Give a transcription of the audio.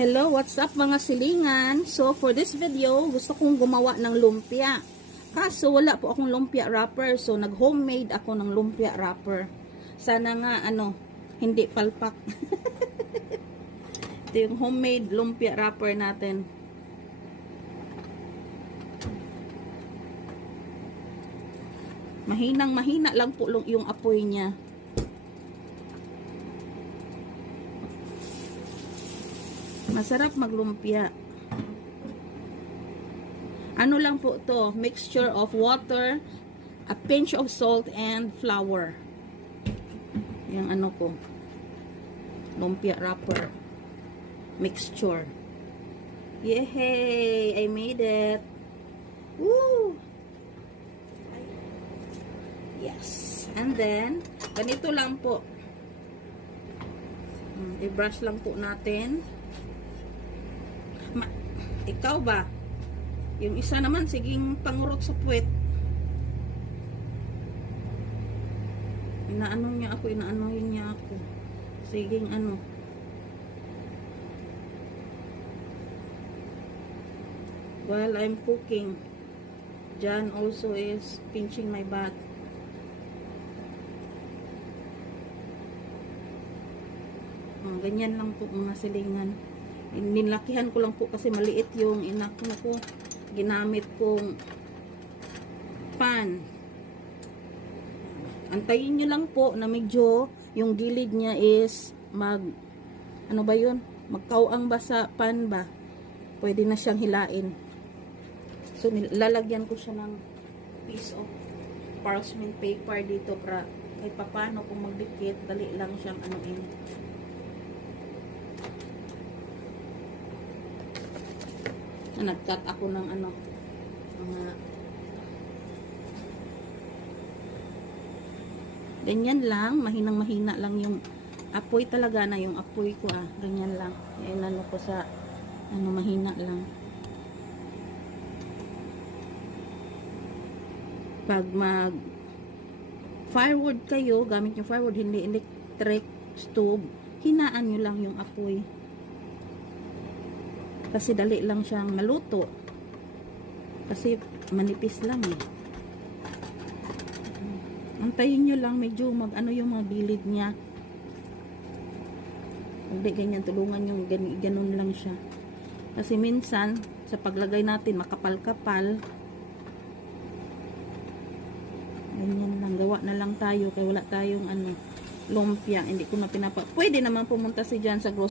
Hello, what's up mga silingan? So for this video, gusto kong gumawa ng lumpia. Kaso wala po akong lumpia wrapper. So nag-homemade ako ng lumpia wrapper. Sana nga hindi palpak. Ito yung homemade lumpia wrapper natin. Mahina lang po yung apoy niya. Masarap maglumpia. Ano lang po to, mixture of water, a pinch of salt, and flour. Yung ko, lumpia wrapper mixture. Yay! I made it. Woo! Yes. And then, ganito lang po. I-brush lang po natin. Ikaw ba? Yung isa naman, siging pangurot sa puwet. Inaanohin niya ako. Siging While I'm cooking, John also is pinching my butt. Ganyan lang po mga silingan. Nilakihan ko lang po kasi maliit yung ginamit kong pan. Antayin nyo lang po na medyo yung gilid niya is magkauang ba sa pan ba, pwede na siyang hilain. So lalagyan ko siya ng piece of parchment paper dito para kahit papano kung magdikit dali lang siyang nag-cut ako ng ganyan lang, mahina lang yung apoy talaga na yung apoy ko ganyan lang. Yan ko sa mahina lang. Pag mag firewood kayo, gamit yung firewood, hindi electric stove, hinaan nyo lang yung apoy. Kasi dali lang siyang maluto. Kasi manipis lang Antayin nyo lang medyo yung mga gilid niya. Hindi ganyan, tulungan yung ganun lang siya. Kasi minsan, sa paglagay natin, makapal-kapal. Ganyan lang, gawa na lang tayo. Kaya wala tayong lumpia. Hindi ko na pwede naman pumunta si Jan sa grocery.